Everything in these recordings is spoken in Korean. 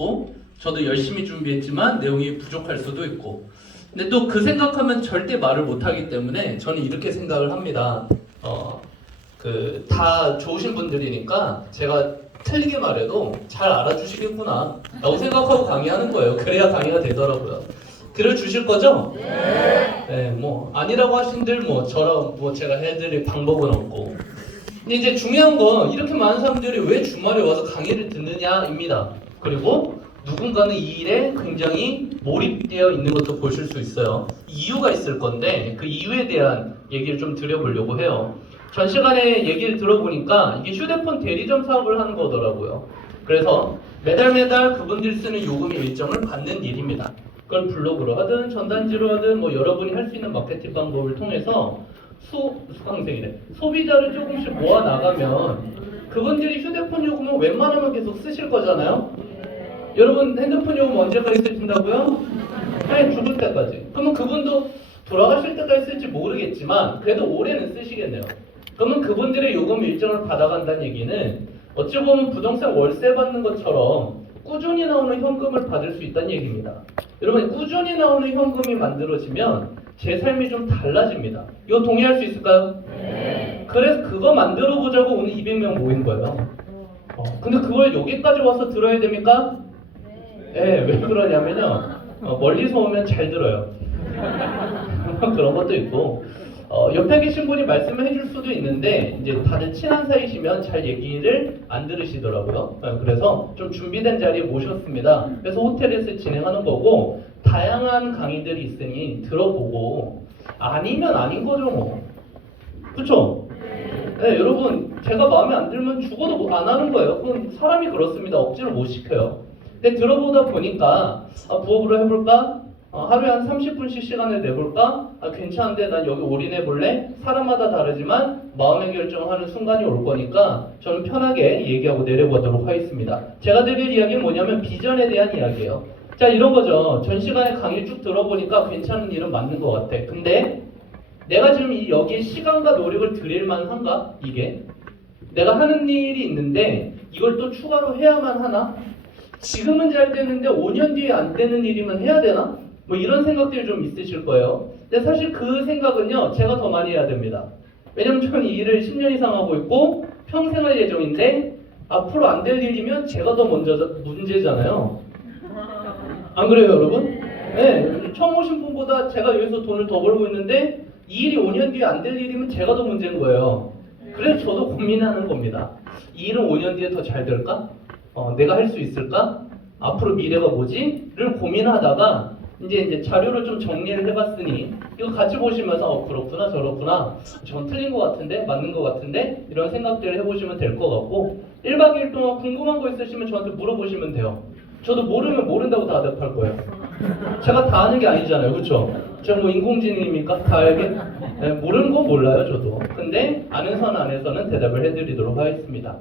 있고 저도 열심히 준비했지만 내용이 부족할 수도 있고 근데 또 그 생각하면 절대 말을 못하기 때문에 저는 이렇게 생각을 합니다. 다 좋으신 분들이니까 제가 틀리게 말해도 잘 알아주시겠구나 라고 생각하고 강의하는 거예요. 그래야 강의가 되더라고요. 들어 주실 거죠? 네, 뭐 아니라고 하신들 뭐 저랑 뭐 제가 해드릴 방법은 없고. 근데 이제 중요한 건 이렇게 많은 사람들이 왜 주말에 와서 강의를 듣느냐입니다. 그리고 누군가는 이 일에 굉장히 몰입되어 있는 것도 보실 수 있어요. 이유가 있을 건데 그 이유에 대한 얘기를 좀 드려보려고 해요. 전 시간에 얘기를 들어보니까 이게 휴대폰 대리점 사업을 하는 거더라고요. 그래서 매달 그분들이 쓰는 요금의 일정을 받는 일입니다. 그걸 블로그로 하든 전단지로 하든 뭐 여러분이 할 수 있는 마케팅 방법을 통해서 수강생이래. 소비자를 조금씩 모아 나가면 그분들이 휴대폰 요금은 웬만하면 계속 쓰실 거잖아요. 여러분 핸드폰 요금 언제까지 쓰신다고요? 아니 죽을 때까지. 그러면 그분도 돌아가실 때까지 쓸지 모르겠지만 그래도 올해는 쓰시겠네요. 그러면 그분들의 요금 일정을 받아간다는 얘기는 어찌 보면 부동산 월세 받는 것처럼 꾸준히 나오는 현금을 받을 수 있다는 얘기입니다. 여러분 꾸준히 나오는 현금이 만들어지면 제 삶이 좀 달라집니다. 이거 동의할 수 있을까요? 네. 그래서 그거 만들어 보자고 오늘 200명 모인 거예요. 근데 그걸 여기까지 와서 들어야 됩니까? 네. 왜 그러냐면요. 멀리서 오면 잘 들어요. 그런 것도 있고 옆에 계신 분이 말씀을 해줄 수도 있는데 이제 다들 친한 사이시면 잘 얘기를 안 들으시더라고요. 그래서 좀 준비된 자리에 모셨습니다. 그래서 호텔에서 진행하는 거고 다양한 강의들이 있으니 들어보고 아니면 아닌 거죠 뭐. 그쵸? 네, 여러분 제가 마음에 안 들면 죽어도 안 하는 거예요. 그건 사람이 그렇습니다. 억지로 못 시켜요. 근데 들어보다 보니까 부업으로 해볼까? 하루에 한 30분씩 시간을 내볼까? 괜찮은데 난 여기 올인해 볼래? 사람마다 다르지만 마음의 결정을 하는 순간이 올 거니까 저는 편하게 얘기하고 내려보도록 하겠습니다. 제가 드릴 이야기는 뭐냐면 비전에 대한 이야기예요. 자, 이런 거죠. 전 시간에 강의 쭉 들어보니까 괜찮은 일은 맞는 것 같아. 근데 내가 지금 여기에 시간과 노력을 들일 만한가? 이게 내가 하는 일이 있는데 이걸 또 추가로 해야만 하나? 지금은 잘 되는데 5년 뒤에 안 되는 일이면 해야 되나? 뭐 이런 생각들이 좀 있으실 거예요. 근데 사실 그 생각은요, 제가 더 많이 해야 됩니다. 왜냐면 저는 이 일을 10년 이상 하고 있고 평생 할 예정인데 앞으로 안 될 일이면 제가 더 문제잖아요. 안 그래요, 여러분? 네, 처음 오신 분보다 제가 여기서 돈을 더 벌고 있는데 이 일이 5년 뒤에 안 될 일이면 제가 더 문제인 거예요. 그래서 저도 고민하는 겁니다. 이 일은 5년 뒤에 더 잘 될까? 내가 할 수 있을까? 앞으로 미래가 뭐지? 를 고민하다가 이제 자료를 좀 정리를 해봤으니 이거 같이 보시면서 그렇구나 저렇구나 전 틀린 것 같은데 맞는 것 같은데 이런 생각들을 해보시면 될 것 같고 1박 2일 동안 궁금한 거 있으시면 저한테 물어보시면 돼요. 저도 모르면 모른다고 다 대답할 거예요. 제가 다 아는 게 아니잖아요. 그렇죠? 제가 뭐 인공지능입니까? 다 알게? 네, 모르는 건 몰라요 저도. 근데 아는 선 안에서는 대답을 해드리도록 하겠습니다.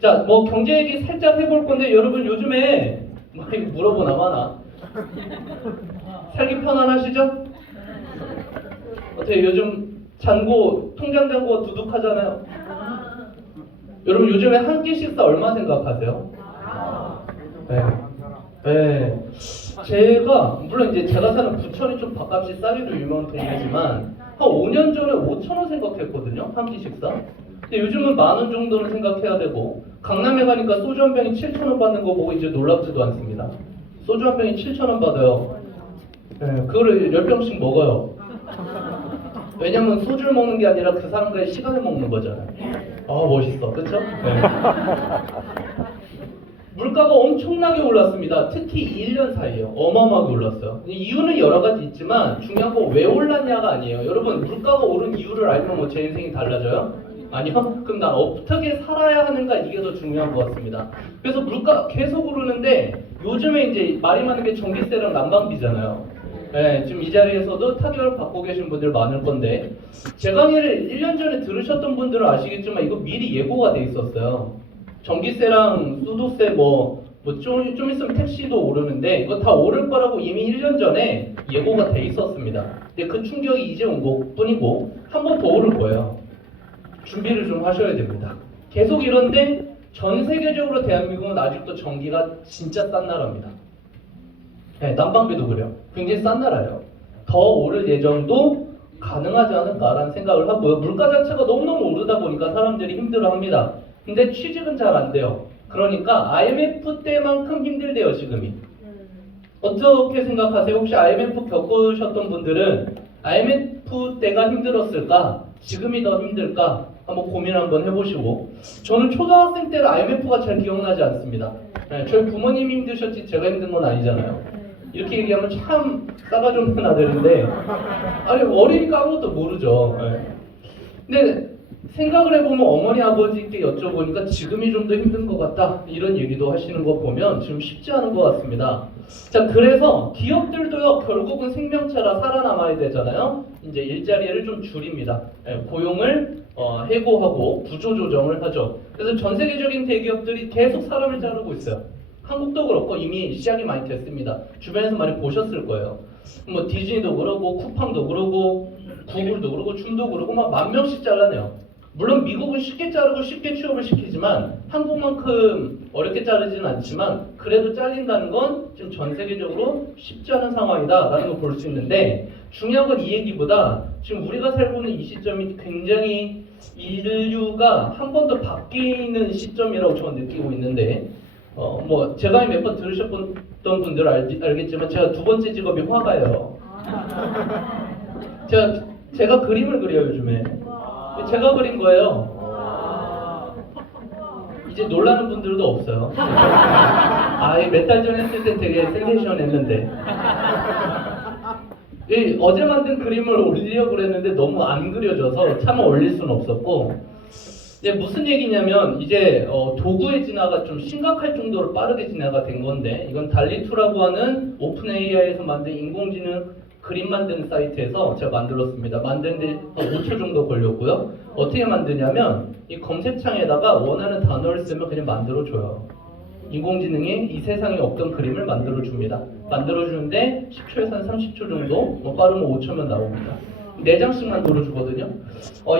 자, 뭐 경제 얘기 살짝 해볼 건데 여러분 요즘에 뭐 이거 물어보나 마나 살기 편안하시죠? 어떻게 요즘 잔고 통장 잔고 두둑하잖아요. 여러분 요즘에 한 끼 식사 얼마 생각하세요? 네. 네. 제가 물론 이제 제가 사는 부천이 좀 밥값이 싸기로 유명한 동네지만 한 5년 전에 5,000원 생각했거든요. 한 끼 식사. 근데 요즘은 10,000원 정도는 생각해야 되고 강남에 가니까 소주 한 병이 7,000원 받는 거 보고 이제 놀랍지도 않습니다. 소주 한 병이 7,000원 받아요. 네, 그거를 10병씩 먹어요. 왜냐면 소주를 먹는 게 아니라 그 사람과의 시간을 먹는 거잖아요. 멋있어. 그쵸? 네. 물가가 엄청나게 올랐습니다. 특히 1년 사이에요. 어마어마하게 올랐어요. 이유는 여러 가지 있지만 중요한 건 왜 올랐냐가 아니에요. 여러분 물가가 오른 이유를 알면 뭐 제 인생이 달라져요? 아니요? 그럼 난 어떻게 살아야 하는가 이게 더 중요한 것 같습니다. 그래서 물가 계속 오르는데 요즘에 이제 말이 많은 게 전기세랑 난방비잖아요. 네, 지금 이 자리에서도 타격을 받고 계신 분들 많을 건데 제 강의를 1년 전에 들으셨던 분들은 아시겠지만 이거 미리 예고가 돼 있었어요. 전기세랑 수도세 좀 있으면 택시도 오르는데 이거 다 오를 거라고 이미 1년 전에 예고가 돼 있었습니다. 근데 그 충격이 이제 온 것뿐이고 한 번 더 오를 거예요. 준비를 좀 하셔야 됩니다. 계속 이런데 전 세계적으로 대한민국은 아직도 전기가 진짜 싼 나라입니다. 네, 난방비도 그래요. 굉장히 싼 나라예요. 더 오를 예정도 가능하지 않을까라는 생각을 하고요. 물가 자체가 너무너무 오르다 보니까 사람들이 힘들어합니다. 근데 취직은 잘 안 돼요. 그러니까 IMF 때만큼 힘들대요, 지금이. 어떻게 생각하세요? 혹시 IMF 겪으셨던 분들은 IMF 때가 힘들었을까? 지금이 더 힘들까? 한번 고민 한번 해보시고. 저는 초등학생 때는 IMF가 잘 기억나지 않습니다. 네, 저희 부모님이 힘드셨지 제가 힘든 건 아니잖아요. 이렇게 얘기하면 참 싸가지 없는 아들인데, 아니 어리니까 아무것도 모르죠. 네. 근데 생각을 해보면 어머니 아버지께 여쭤보니까 지금이 좀 더 힘든 것 같다 이런 얘기도 하시는 거 보면 지금 쉽지 않은 것 같습니다. 자, 그래서 기업들도요 결국은 생명체라 살아남아야 되잖아요. 이제 일자리를 좀 줄입니다. 고용을 해고하고 구조조정을 하죠. 그래서 전 세계적인 대기업들이 계속 사람을 자르고 있어요. 한국도 그렇고 이미 시작이 많이 됐습니다. 주변에서 많이 보셨을 거예요. 뭐 디즈니도 그러고 쿠팡도 그러고 구글도 그러고 줌도 그러고 막 10,000명씩 잘라내요. 물론 미국은 쉽게 자르고 쉽게 취업을 시키지만 한국만큼 어렵게 자르지는 않지만 그래도 잘린다는 건 지금 전 세계적으로 쉽지 않은 상황이다라는 걸 볼 수 있는데, 중요한 건 이 얘기보다 지금 우리가 살고 있는 이 시점이 굉장히 인류가 한 번 더 바뀌는 시점이라고 저는 느끼고 있는데, 뭐 제가 몇 번 들으셨던 분들 알겠지만 제가 두 번째 직업이 화가예요. 제가 그림을 그려요 요즘에. 제가 그린 거예요. 이제 놀라는 분들도 없어요. 몇 달 전에 했을 때 되게 센세이션했는데 어제 만든 그림을 올리려고 그랬는데 너무 안 그려져서 차마 올릴 수는 없었고, 이제 무슨 얘기냐면 이제 도구의 진화가 좀 심각할 정도로 빠르게 진화가 된 건데, 이건 달리2라고 하는 오픈 AI에서 만든 인공지능 그림 만드는 사이트에서 제가 만들었습니다. 만드는데 5초 정도 걸렸고요. 어떻게 만드냐면 이 검색창에다가 원하는 단어를 쓰면 그냥 만들어줘요. 인공지능이 이 세상에 없던 그림을 만들어줍니다. 만들어주는데 10초에서 한 30초 정도, 빠르면 5초면 나옵니다. 4장씩 만들어주거든요.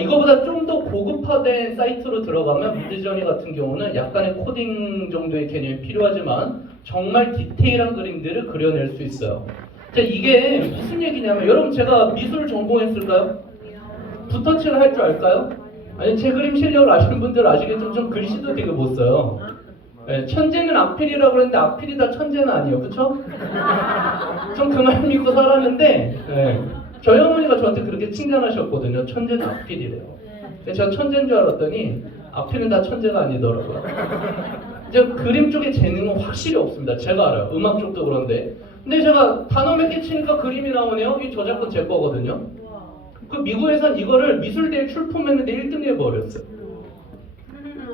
이거보다 좀 더 고급화된 사이트로 들어가면 미드저니 같은 경우는 약간의 코딩 정도의 개념이 필요하지만 정말 디테일한 그림들을 그려낼 수 있어요. 자, 이게 무슨 얘기냐면, 여러분 제가 미술 전공했을까요? 붓터치를 할 줄 알까요? 아니, 제 그림 실력을 아시는 분들 아시겠지만 좀 글씨도 되게 못 써요. 네, 천재는 악필이라고 그랬는데 악필이 다 천재는 아니에요. 그쵸? 전 그 말 믿고 살았는데, 네, 저희 어머니가 저한테 그렇게 칭찬하셨거든요. 천재는 악필이래요. 제가 천재인 줄 알았더니 악필은 다 천재가 아니더라고요. 이제 그림 쪽에 재능은 확실히 없습니다. 제가 알아요. 음악 쪽도 그런데. 근데 제가 단어 몇 개 치니까 그림이 나오네요. 이 저작권 제 거거든요. 그 미국에선 이거를 미술대회 출품했는데 1등 해버렸어요.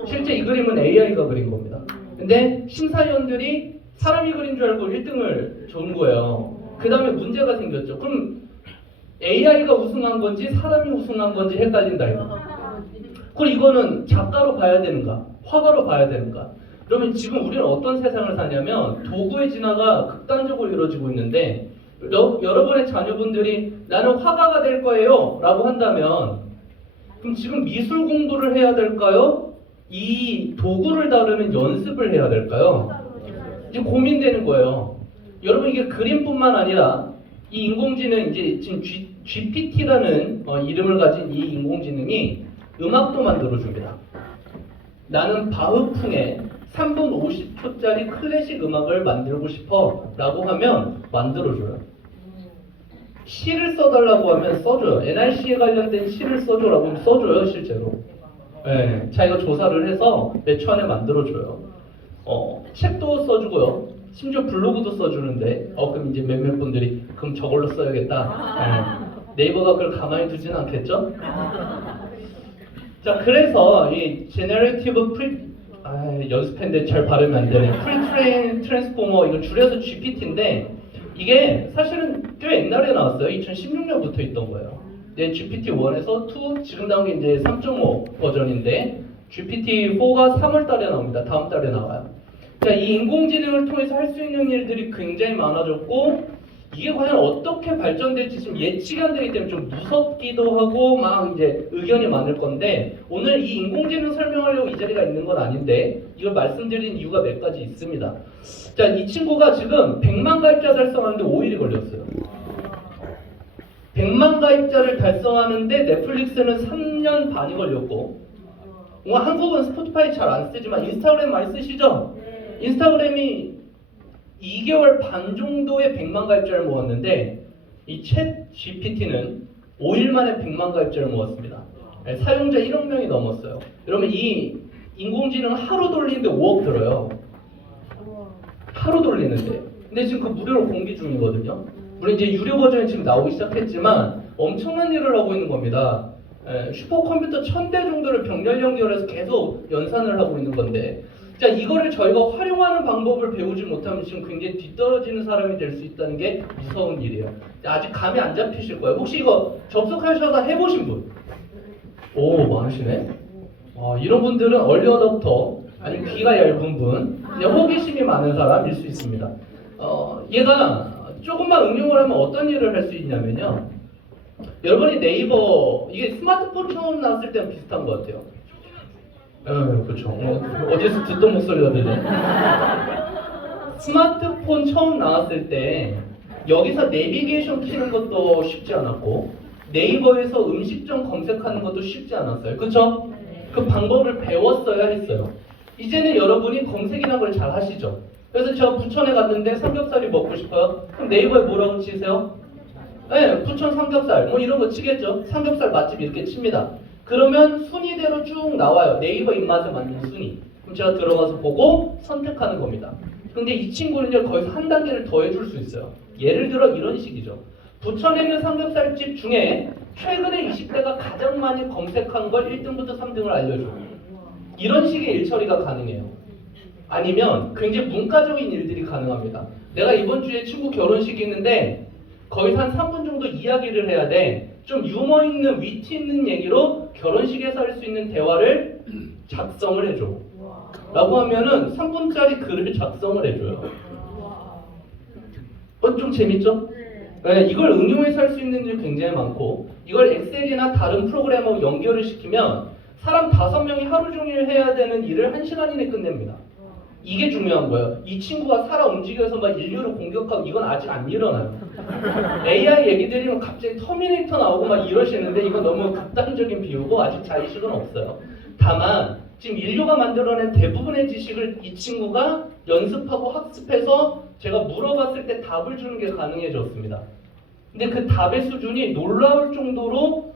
실제 이 그림은 AI가 그린 겁니다. 근데 심사위원들이 사람이 그린 줄 알고 1등을 준 거예요. 그 다음에 문제가 생겼죠. 그럼 AI가 우승한 건지 사람이 우승한 건지 헷갈린다 이거. 그럼 이거는 작가로 봐야 되는가? 화가로 봐야 되는가? 그러면 지금 우리는 어떤 세상을 사냐면 도구의 진화가 극단적으로 이루어지고 있는데, 여러분의 자녀분들이 나는 화가가 될 거예요 라고 한다면 그럼 지금 미술 공부를 해야 될까요? 이 도구를 다루는 연습을 해야 될까요? 이제 고민되는 거예요. 여러분, 이게 그림뿐만 아니라 이 인공지능, 이제 지금 GPT라는 이름을 가진 이 인공지능이 음악도 만들어줍니다. 나는 바흐풍의 3분 50초짜리 클래식 음악을 만들고 싶어 라고 하면 만들어줘요. 시를 써달라고 하면 써줘요. NRC에 관련된 시를 써줘라고 하면 써줘요, 실제로. 네, 자기가 조사를 해서 몇 초 안에 만들어줘요. 책도 써주고요. 심지어 블로그도 써주는데, 그럼 이제 몇몇 분들이 그럼 저걸로 써야겠다. 네이버가 그걸 가만히 두지는 않겠죠? 자, 그래서 이 Generative 연습했는데 잘 발음이 안 되네. Pre-trained Transformer, 이거 줄여서 GPT인데 이게 사실은 꽤 옛날에 나왔어요. 2016년부터 있던 거예요. 이제 GPT-1에서 2, 지금 나온 게 이제 3.5 버전인데 GPT-4가 3월 달에 나옵니다. 다음 달에 나와요. 자, 이 인공지능을 통해서 할 수 있는 일들이 굉장히 많아졌고, 이게 과연 어떻게 발전될지 좀 예측이 안 되기 때문에 좀 무섭기도 하고 막 이제 의견이 많을 건데 오늘 이 인공지능 설명하려고 이 자리가 있는 건 아닌데 이걸 말씀드린 이유가 몇 가지 있습니다. 자, 이 친구가 지금 100만 가입자 달성하는데 5일이 걸렸어요. 100만 가입자를 달성하는데 넷플릭스는 3년 반이 걸렸고 한국은 스포티파이 잘 안 쓰지만 인스타그램 많이 쓰시죠? 인스타그램이 2개월 반 정도에 100만 가입자를 모았는데 이 챗 GPT는 5일 만에 100만 가입자를 모았습니다. 사용자 1억 명이 넘었어요. 여러분 이 인공지능 하루 돌리는데 5억 들어요. 하루 돌리는데. 근데 지금 그 무료로 공개 중이거든요. 물론 이제 유료 버전이 지금 나오기 시작했지만 엄청난 일을 하고 있는 겁니다. 슈퍼컴퓨터 1000대 정도를 병렬 연결해서 계속 연산을 하고 있는 건데 자, 이거를 저희가 활용하는 방법을 배우지 못하면 지금 굉장히 뒤떨어지는 사람이 될 수 있다는 게 무서운 일이에요. 아직 감이 안 잡히실 거예요. 혹시 이거 접속하셔서 해보신 분? 오, 많으시네. 이런 분들은 얼리 어댑터 아니면 귀가 얇은 분, 그냥 호기심이 많은 사람일 수 있습니다. 얘가 조금만 응용을 하면 어떤 일을 할 수 있냐면요. 여러분이 네이버, 이게 스마트폰 처음 나왔을 때랑 비슷한 것 같아요. 그렇죠. 어디서 듣던 목소리가 들리네. 스마트폰 처음 나왔을 때 여기서 내비게이션 키는 것도 쉽지 않았고 네이버에서 음식점 검색하는 것도 쉽지 않았어요. 그렇죠? 그 방법을 배웠어야 했어요. 이제는 여러분이 검색이라는 걸 잘 하시죠. 그래서 제가 부천에 갔는데 삼겹살이 먹고 싶어요. 그럼 네이버에 뭐라고 치세요? 네, 부천 삼겹살 뭐 이런 거 치겠죠. 삼겹살 맛집 이렇게 칩니다. 그러면 순위대로 쭉 나와요. 네이버 입맛에 맞는 순위. 그럼 제가 들어가서 보고 선택하는 겁니다. 근데 이 친구는요, 거기서 한 단계를 더 해줄 수 있어요. 예를 들어 이런 식이죠. 부천에 있는 삼겹살집 중에 최근에 20대가 가장 많이 검색한 걸 1등부터 3등을 알려줘요. 이런 식의 일처리가 가능해요. 아니면 굉장히 문과적인 일들이 가능합니다. 내가 이번 주에 친구 결혼식이 있는데 거기서 한 3분 정도 이야기를 해야 돼. 좀 유머 있는 위트 있는 얘기로 결혼식에서 할 수 있는 대화를 작성을 해줘. 라고 하면은 3분짜리 글을 작성을 해줘요. 좀 재밌죠? 네, 이걸 응용해서 할 수 있는 일이 굉장히 많고 이걸 엑셀이나 다른 프로그램하고 연결을 시키면 사람 5명이 하루 종일 해야 되는 일을 1시간 이내에 끝냅니다. 이게 중요한 거예요. 이 친구가 살아 움직여서 막 인류를 공격하고 이건 아직 안 일어나요. AI 얘기 들으면 갑자기 터미네이터 나오고 막 이러시는데 이건 너무 극단적인 비유고 아직 자의식은 없어요. 다만 지금 인류가 만들어낸 대부분의 지식을 이 친구가 연습하고 학습해서 제가 물어봤을 때 답을 주는 게 가능해졌습니다. 근데 그 답의 수준이 놀라울 정도로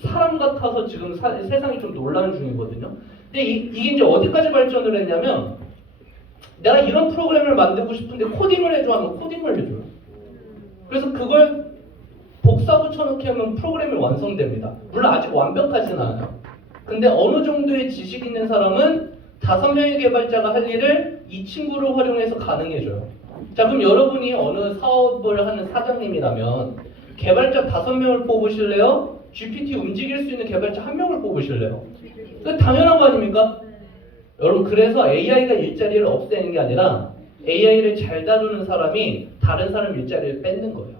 사람 같아서 지금 세상이 좀 놀라는 중이거든요. 근데 이게 이제 어디까지 발전을 했냐면 내가 이런 프로그램을 만들고 싶은데 코딩을 해줘 하면 코딩을 해줘요. 그래서 그걸 복사 붙여넣기 하면 프로그램이 완성됩니다. 물론 아직 완벽하진 않아요. 근데 어느 정도의 지식 있는 사람은 5명의 개발자가 할 일을 이 친구를 활용해서 가능해져요. 자, 그럼 여러분이 어느 사업을 하는 사장님이라면 개발자 5명을 뽑으실래요? GPT 움직일 수 있는 개발자 1명을 뽑으실래요? 그 당연한 거 아닙니까? 여러분, 그래서 AI가 일자리를 없애는 게 아니라 AI를 잘 다루는 사람이 다른 사람 일자리를 뺏는 거예요.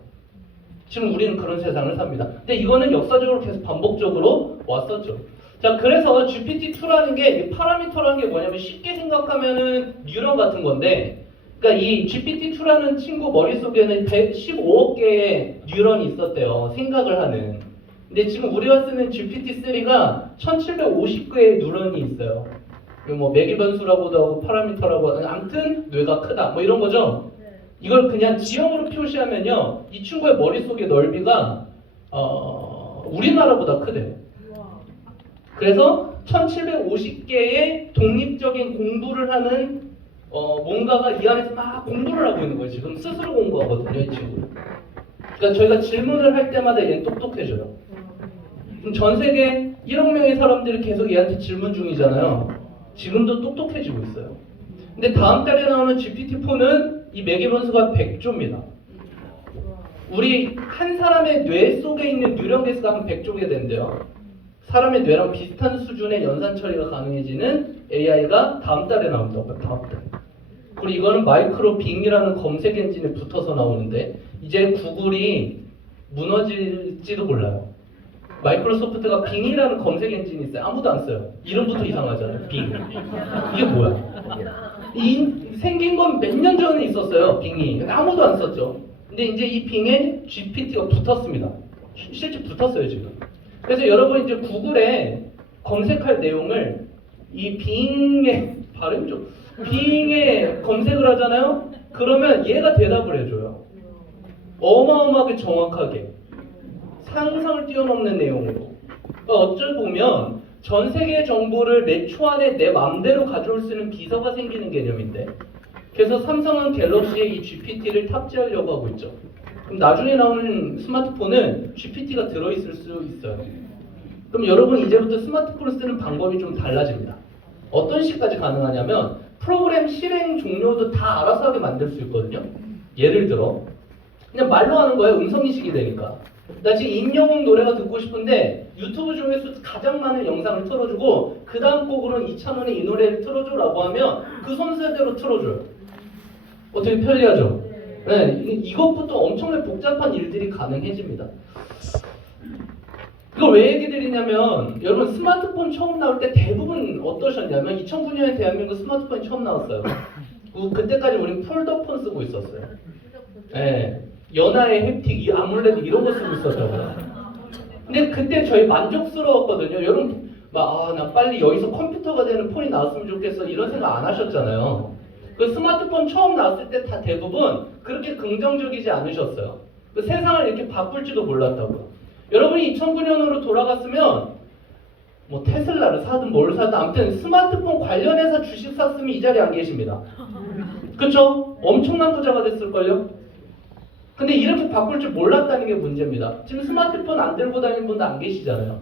지금 우리는 그런 세상을 삽니다. 근데 이거는 역사적으로 계속 반복적으로 왔었죠. 자, 그래서 GPT-2라는 게 파라미터라는 게 뭐냐면 쉽게 생각하면은 뉴런 같은 건데, 그러니까 이 GPT-2라는 친구 머릿속에는 115억 개의 뉴런이 있었대요. 생각을 하는. 근데 지금 우리가 쓰는 GPT-3가 1750개의 뉴런이 있어요. 뭐 매개 변수라고도 하고 파라미터라고 하고 아무튼 뇌가 크다 뭐 이런 거죠. 이걸 그냥 지형으로 표시하면요, 이 친구의 머릿속의 넓이가 우리나라보다 크대요. 그래서 1750개의 독립적인 공부를 하는 뭔가가 이 안에서 막 공부를 하고 있는 거예요. 지금 스스로 공부하거든요, 이 친구. 그러니까 저희가 질문을 할 때마다 얘는 똑똑해져요. 그럼 전 세계 1억 명의 사람들이 계속 얘한테 질문 중이잖아요. 지금도 똑똑해지고 있어요. 근데 다음 달에 나오는 GPT-4는 이 매개 변수가 100조입니다. 우리 한 사람의 뇌 속에 있는 뉴런 개수가 한 100조 개 된대요. 사람의 뇌랑 비슷한 수준의 연산 처리가 가능해지는 AI가 다음 달에 나온다고요. 다음 달. 그리고 이거는 마이크로 빙이라는 검색 엔진에 붙어서 나오는데 이제 구글이 무너질지도 몰라요. 마이크로소프트가 빙이라는 검색 엔진이 있어요. 아무도 안 써요. 이름부터 이상하잖아요. 빙. 이게 뭐야? 생긴 건 몇 년 전에 있었어요. 빙이. 아무도 안 썼죠. 근데 이제 이 빙에 GPT가 붙었습니다. 실제 붙었어요 지금. 그래서 여러분 이제 구글에 검색할 내용을 이 빙에 발음 좀 빙에 검색을 하잖아요. 그러면 얘가 대답을 해줘요. 어마어마하게 정확하게 상상을 뛰어넘는 내용으로. 그러니까 어쩔 보면 전 세계 정보를 몇 초 안에 내 마음대로 가져올 수 있는 비서가 생기는 개념인데, 그래서 삼성은 갤럭시에 이 GPT를 탑재하려고 하고 있죠. 그럼 나중에 나오는 스마트폰은 GPT가 들어있을 수 있어요. 그럼 여러분 이제부터 스마트폰을 쓰는 방법이 좀 달라집니다. 어떤 식까지 가능하냐면 프로그램 실행 종료도 다 알아서 하게 만들 수 있거든요. 예를 들어 그냥 말로 하는 거예요. 음성인식이 되니까. 나 지금 임영웅 노래가 듣고 싶은데 유튜브 중에서 가장 많은 영상을 틀어주고 그 다음 곡으로는 이찬원의 이 노래를 틀어줘라고 하면 그 순서대로 틀어줘요. 어떻게 편리하죠? 네, 이것부터 엄청나게 복잡한 일들이 가능해집니다. 이걸 왜 얘기 드리냐면 여러분 스마트폰 처음 나올 때 대부분 어떠셨냐면 2009년에 대한민국 스마트폰이 처음 나왔어요. 그때까지 우리는 폴더폰 쓰고 있었어요. 네, 연하의 햅틱, 이 아몰레드 이런 거 쓰고 있었어요. 근데 그때 저희 만족스러웠거든요. 여러분 나 빨리 여기서 컴퓨터가 되는 폰이 나왔으면 좋겠어 이런 생각 안 하셨잖아요. 그 스마트폰 처음 나왔을 때 다 대부분 그렇게 긍정적이지 않으셨어요. 그 세상을 이렇게 바꿀지도 몰랐다고요. 여러분이 2009년으로 돌아갔으면 뭐 테슬라를 사든 뭘 사든 아무튼 스마트폰 관련해서 주식 샀으면 이 자리에 안 계십니다. 그쵸? 엄청난 부자가 됐을걸요? 근데 이렇게 바꿀 줄 몰랐다는 게 문제입니다. 지금 스마트폰 안 들고 다니는 분도 안 계시잖아요.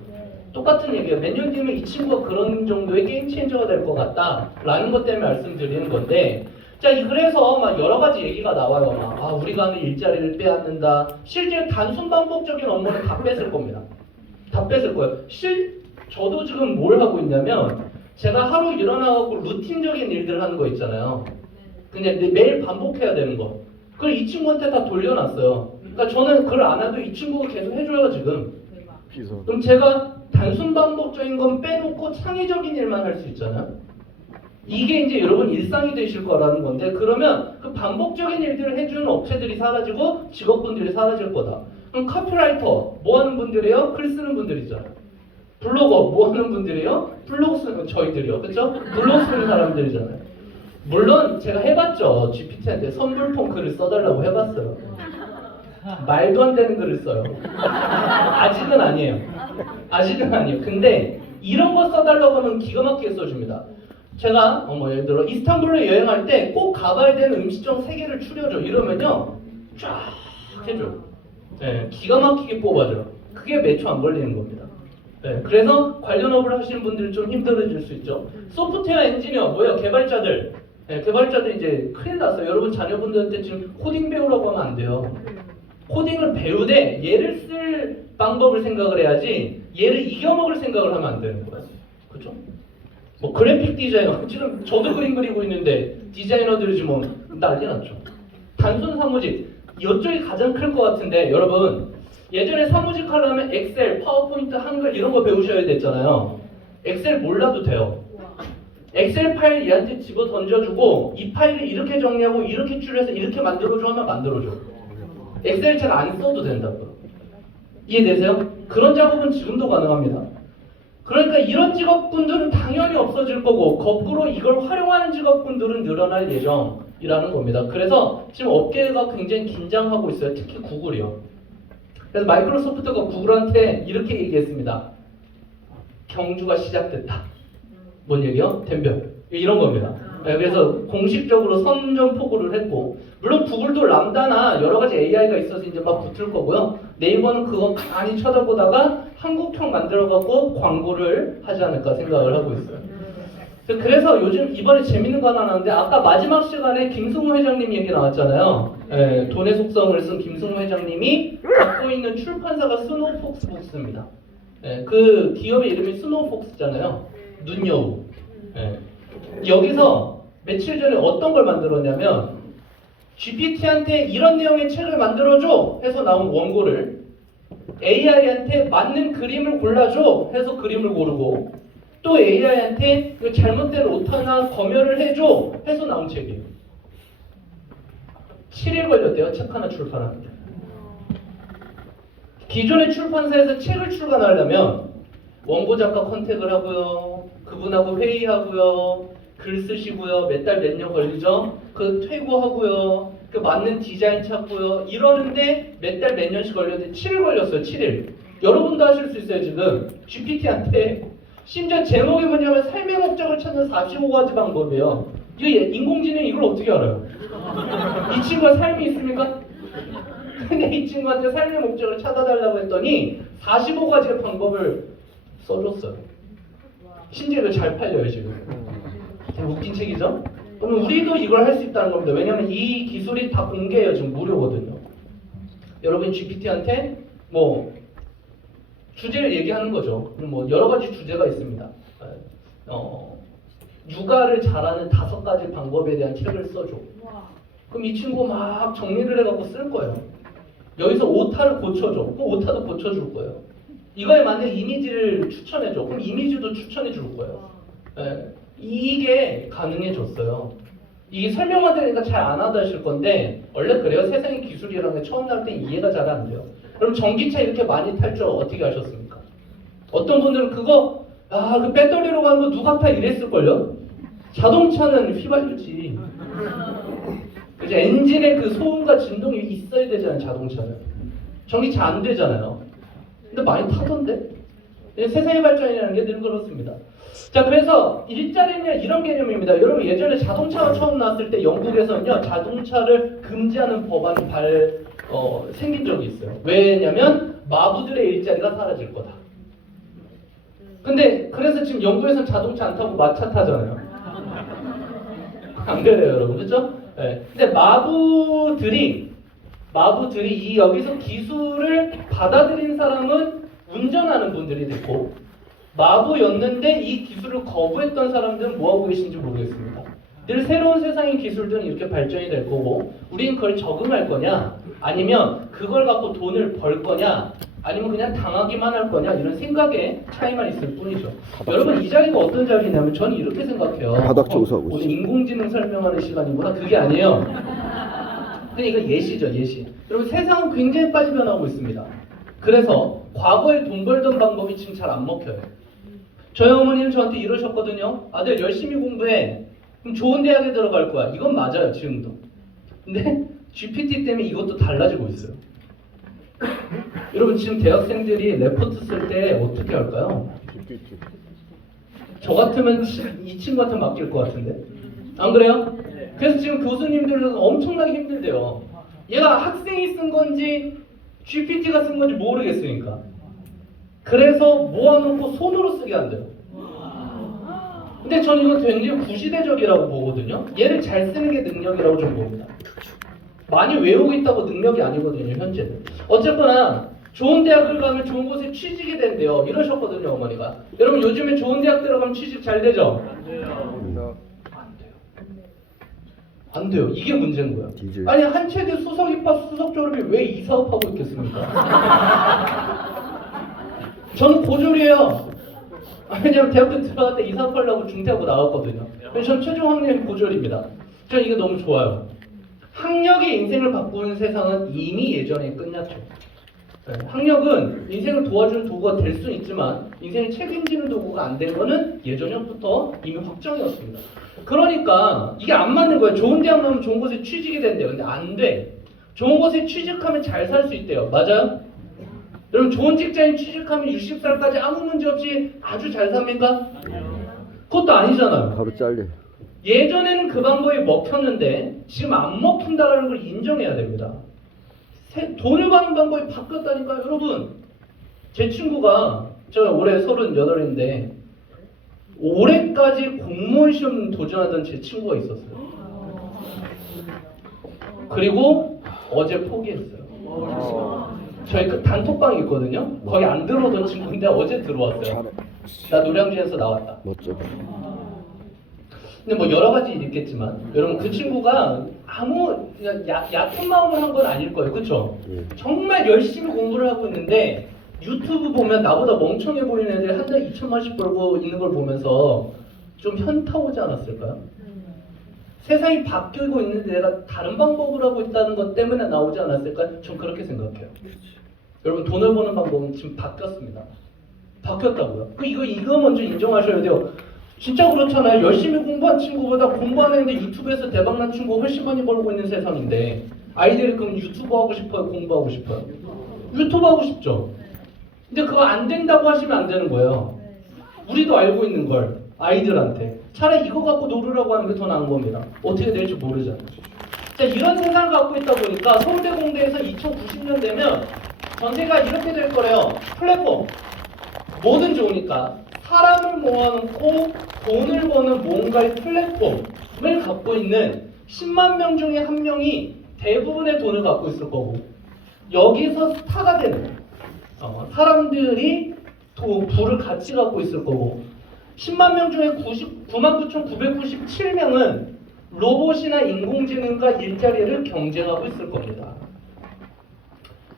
똑같은 얘기예요. 몇 년 뒤면 이 친구가 그런 정도의 게임 체인저가 될 것 같다 라는 것 때문에 말씀드리는 건데, 자, 그래서 막 여러 가지 얘기가 나와요. 우리가 하는 일자리를 빼앗는다. 실제 단순 반복적인 업무는 다 뺏을 겁니다. 다 뺏을 거예요. 저도 지금 뭘 하고 있냐면 제가 하루 일어나고 루틴적인 일들을 하는 거 있잖아요. 그냥 매일 반복해야 되는 거. 그걸 이 친구한테 다 돌려놨어요. 그러니까 저는 그걸 안 해도 이 친구가 계속 해줘요 지금. 그럼 제가 단순 반복적인 건 빼놓고 창의적인 일만 할 수 있잖아요. 이게 이제 여러분 일상이 되실 거라는 건데, 그러면 그 반복적인 일들을 해주는 업체들이 사라지고 직업분들이 사라질 거다. 그럼 카피라이터 뭐 하는 분들이에요? 글 쓰는 분들이잖아요. 블로거 뭐 하는 분들이에요? 블로그 쓰는 저희들이요. 그렇죠? 블로그 쓰는 사람들이잖아요. 물론 제가 해봤죠. GPT한테 선불폰 글을 써달라고 해봤어요. 말도 안 되는 글을 써요. 아직은 아니에요. 아직은 아니에요. 근데 이런 거 써달라고 하면 기가 막히게 써줍니다. 제가 예를 들어 이스탄불을 여행할 때 꼭 가봐야 되는 음식점 3개를 추려줘 이러면요 쫙 해줘. 네, 기가 막히게 뽑아줘요. 그게 몇 초 안 걸리는 겁니다. 네, 그래서 관련 업을 하시는 분들이 좀 힘들어질 수 있죠. 소프트웨어 엔지니어 뭐예요? 개발자들. 네, 개발자들 이제 큰일 났어요. 여러분 자녀분들한테 지금 코딩 배우라고 하면 안 돼요. 코딩을 배우되 얘를 쓸 방법을 생각을 해야지 얘를 이겨먹을 생각을 하면 안 되는 거예요. 그죠? 뭐 그래픽 디자이너, 지금 저도 그림 그리고 있는데 디자이너들이 지금 난리 났죠. 단순 사무직, 이쪽이 가장 클 것 같은데 여러분 예전에 사무직 하려면 엑셀, 파워포인트, 한글 이런 거 배우셔야 됐잖아요. 엑셀 몰라도 돼요. 엑셀 파일 얘한테 집어 던져주고 이 파일을 이렇게 정리하고 이렇게 줄여서 이렇게 만들어줘 하면 만들어줘. 엑셀 잘 안 써도 된다고요. 이해되세요? 그런 작업은 지금도 가능합니다. 그러니까 이런 직업군들은 당연히 없어질 거고 거꾸로 이걸 활용하는 직업군들은 늘어날 예정이라는 겁니다. 그래서 지금 업계가 굉장히 긴장하고 있어요. 특히 구글이요. 그래서 마이크로소프트가 구글한테 이렇게 얘기했습니다. 경주가 시작됐다. 뭔 얘기요? 덤벼. 이런 겁니다. 네, 그래서 공식적으로 선전포고를 했고, 물론 구글도 람다나 여러 가지 AI가 있어서 이제 막 붙을 거고요. 네이버는 그거 가만히 쳐다보다가 한국형 만들어갖고 광고를 하지 않을까 생각을 하고 있어요. 그래서 요즘 이번에 재밌는 거 하나 나왔는데, 아까 마지막 시간에 김승우 회장님 얘기 나왔잖아요. 네, 돈의 속성을 쓴 김승우 회장님이 갖고 있는 출판사가 스노우폭스 북스입니다. 네, 그 기업의 이름이 스노우폭스잖아요. 눈여우. 네. 여기서 며칠 전에 어떤 걸 만들었냐면 GPT한테 이런 내용의 책을 만들어줘 해서 나온 원고를 AI한테 맞는 그림을 골라줘 해서 그림을 고르고 또 AI한테 잘못된 오타나 검열을 해줘 해서 나온 책이에요. 7일 걸렸대요. 책 하나 출판하는데. 기존의 출판사에서 책을 출간하려면 원고 작가 컨택을 하고요. 그분하고 회의하고요. 글 쓰시고요. 몇 달 몇 년 걸리죠. 그 퇴고하고요. 그 맞는 디자인 찾고요. 이러는데 몇 달 몇 년씩 걸렸는데 7일 걸렸어요. 7일. 여러분도 하실 수 있어요. 지금 GPT한테 심지어 제목이 뭐냐면 삶의 목적을 찾는 45가지 방법이에요. 이거 인공지능이 이걸 어떻게 알아요? 이 친구가 삶이 있습니까? 근데 이 친구한테 삶의 목적을 찾아달라고 했더니 45가지 방법을 써줬어요. 심지어 이거 잘 팔려요 지금. 되게 웃긴 책이죠? 그럼 우리도 이걸 할 수 있다는 겁니다. 왜냐면 이 기술이 다 공개예요. 지금 무료거든요. 여러분 GPT한테 뭐 주제를 얘기하는 거죠. 뭐 여러 가지 주제가 있습니다. 육아를 잘하는 5가지 방법에 대한 책을 써줘. 그럼 이 친구 막 정리를 해갖고 쓸 거예요. 여기서 오타를 고쳐줘. 그럼 오타도 고쳐줄 거예요. 이거에 맞는 이미지를 추천해줘. 그럼 이미지도 추천해줄 거예요. 네. 이게 가능해졌어요. 이게 설명만 들으니까 잘 안 하실 건데 원래 그래요. 세상의 기술이라는 게 처음 나올 때 이해가 잘 안 돼요. 그럼 전기차 이렇게 많이 탈 줄 어떻게 아셨습니까? 어떤 분들은 그거 그 배터리로 가는 거 누가 타 이랬을걸요? 자동차는 휘발유지. 그죠? 엔진에 그 소음과 진동이 있어야 되잖아요. 자동차는. 전기차 안 되잖아요. 근데 많이 타던데? 세상의 발전이라는 게 늘 그렇습니다. 자, 그래서 일자리냐 이런 개념입니다. 여러분 예전에 자동차가 처음 나왔을 때 영국에서는요 자동차를 금지하는 법안이 생긴 적이 있어요. 왜냐면 마부들의 일자리가 사라질 거다. 근데 그래서 지금 영국에서는 자동차 안 타고 마차 타잖아요. 안 그래요, 여러분, 그렇죠? 네. 근데 마부들이 이 여기서 기술을 받아들인 사람은 운전하는 분들이 됐고 마부였는데 이 기술을 거부했던 사람들은 뭐하고 계신지 모르겠습니다. 늘 새로운 세상의 기술들은 이렇게 발전이 될 거고 우리는 그걸 적응할 거냐 아니면 그걸 갖고 돈을 벌 거냐 아니면 그냥 당하기만 할 거냐 이런 생각의 차이만 있을 뿐이죠. 여러분 이 자리가 어떤 자리냐면 저는 이렇게 생각해요. 바닥 청소하고 오늘 인공지능 설명하는 시간이구나. 그게 아니에요. 근데 이거 예시죠, 예시. 여러분 세상은 굉장히 빨리 변하고 있습니다. 그래서 과거에 돈 벌던 방법이 지금 잘 안 먹혀요. 저희 어머니는 저한테 이러셨거든요. 아들 열심히 공부해. 그럼 좋은 대학에 들어갈 거야. 이건 맞아요, 지금도. 근데 GPT 때문에 이것도 달라지고 있어요. 여러분 지금 대학생들이 레포트 쓸 때 어떻게 할까요? 저 같으면 이 친구한테 맡길 것 같은데. 안 그래요? 그래서 지금 교수님들도 엄청나게 힘들대요. 얘가 학생이 쓴 건지 GPT가 쓴 건지 모르겠으니까. 그래서 모아놓고 손으로 쓰게 한대요. 근데 저는 이거 굉장히 구시대적이라고 보거든요. 얘를 잘 쓰는 게 능력이라고 좀 봅니다. 많이 외우고 있다고 능력이 아니거든요, 현재는. 어쨌거나 좋은 대학을 가면 좋은 곳에 취직이 된대요. 이러셨거든요, 어머니가. 여러분 요즘에 좋은 대학 들어가면 취직 잘 되죠? 안 돼요. 안 돼요. 이게 문제인 거예요. 아니 한체대 수석 입학 수석 졸업이 왜 이 사업하고 있겠습니까? 저는 고졸이에요. 왜냐면 대학교 들어갈 때 이 사업하려고 중퇴하고 나왔거든요. 그래서 전 최종 학력이 고졸입니다. 저는 이게 너무 좋아요. 학력이 인생을 바꾸는 세상은 이미 예전에 끝났죠. 학력은 인생을 도와주는 도구가 될 수는 있지만 인생을 책임지는 도구가 안 된 거는 예전부터 이미 확정이었습니다. 그러니까 이게 안 맞는 거예요. 좋은 대학 나오면 좋은 곳에 취직이 된대요. 근데 안 돼. 좋은 곳에 취직하면 잘 살 수 있대요. 맞아요? 여러분 좋은 직장인 취직하면 60살까지 아무 문제 없이 아주 잘 삽니까? 그것도 아니잖아요. 바로 잘려. 예전에는 그 방법이 먹혔는데 지금 안 먹힌다는 걸 인정해야 됩니다. 돈을 버는 방법이 바뀌었다니까요. 여러분 제 친구가 제가 올해 38인데 올해까지 공무원 시험 도전하던 제 친구가 있었어요. 그리고 어제 포기했어요. 저희 그 단톡방이 있거든요. 거기 안 들어오던 친구인데 어제 들어왔어요. 나 노량진에서 나왔다. 멋져. 근데 뭐 여러 가지 있겠지만 여러분 그 친구가 아무 얕은 마음을 한 건 아닐 거예요. 그렇죠? 정말 열심히 공부를 하고 있는데 유튜브 보면 나보다 멍청해 보이는 애들 한 달 2천만씩 벌고 있는 걸 보면서 좀 현타 오지 않았을까요? 세상이 바뀌고 있는데 내가 다른 방법을 하고 있다는 것 때문에 나오지 않았을까요? 전 그렇게 생각해요. 여러분 돈을 버는 방법은 지금 바뀌었습니다. 바뀌었다고요. 이거 먼저 인정하셔야 돼요. 진짜 그렇잖아요. 열심히 공부한 친구보다 공부 안 했는데 유튜브에서 대박난 친구가 훨씬 많이 벌고 있는 세상인데 아이들이 그럼 유튜브 하고 싶어요? 공부하고 싶어요? 유튜브 하고 싶죠. 근데 그거 안 된다고 하시면 안 되는 거예요. 우리도 알고 있는 걸 아이들한테 차라리 이거 갖고 놀으라고 하는 게 더 나은 겁니다. 어떻게 될지 모르잖아요. 자, 이런 세상을 갖고 있다 보니까 서울대 공대에서 2090년 되면 전세가 이렇게 될 거래요. 플랫폼. 뭐든 좋으니까 사람을 모아놓고 돈을 버는 뭔가의 플랫폼을 갖고 있는 10만 명 중에 한 명이 대부분의 돈을 갖고 있을 거고 여기서 스타가 되는 사람들이 부를 같이 갖고 있을 거고 10만 명 중에 99,997명은 로봇이나 인공지능과 일자리를 경쟁하고 있을 겁니다.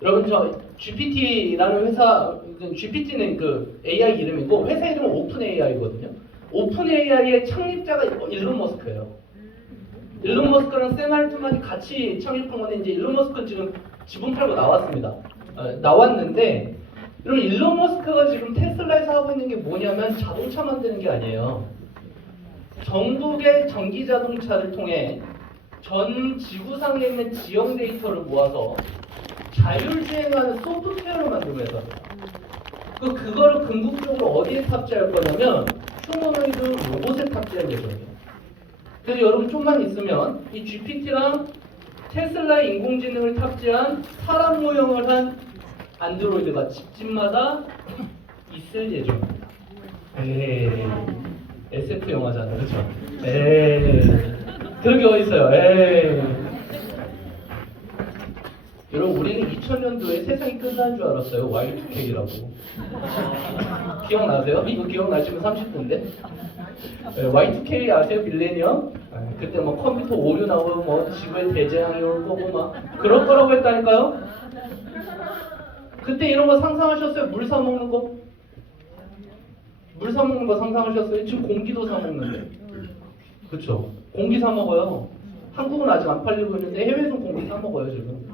여러분 저 GPT라는 회사, GPT는 그 AI 이름이고 회사 이름은 오픈 AI거든요. 오픈 AI의 창립자가 일론 머스크예요. 일론 머스크랑 샘 알트만이 같이 창립한 건데 이제 일론 머스크는 지금 지분 팔고 나왔습니다. 나왔는데 여러분 일론 머스크가 지금 테슬라에서 하고 있는 게 뭐냐면 자동차 만드는 게 아니에요. 전국의 전기 자동차를 통해 전 지구상에 있는 지형 데이터를 모아서 자율주행하는 소프트웨어를 만들고 해서 그거를 궁극적으로 어디에 탑재할 거냐면 휴머노이드 로봇에 탑재할 예정이에요. 그래서 여러분 좀만 있으면 이 GPT랑 테슬라의 인공지능을 탑재한 사람 모형을 한 안드로이드가 집집마다 있을 예정입니다. 에이, SF 영화잖아요, 그렇죠? 에이, 그런 게 어디 있어요? 에이. 여러분 우리는 2000년도에 세상이 끝난 줄 알았어요. Y2K라고. 기억나세요? 이거 기억나시면 30분인데. Y2K 아세요? 밀레니엄? 그때 뭐 컴퓨터 오류 나오고 뭐 지구에 대재앙이 올 거고 막 그럴 거라고 했다니까요? 그때 이런 거 상상하셨어요? 물 사 먹는 거? 물 사 먹는 거 상상하셨어요? 지금 공기도 사 먹는데. 그쵸? 공기 사 먹어요. 한국은 아직 안 팔리고 있는데 해외에서 공기 사 먹어요 지금.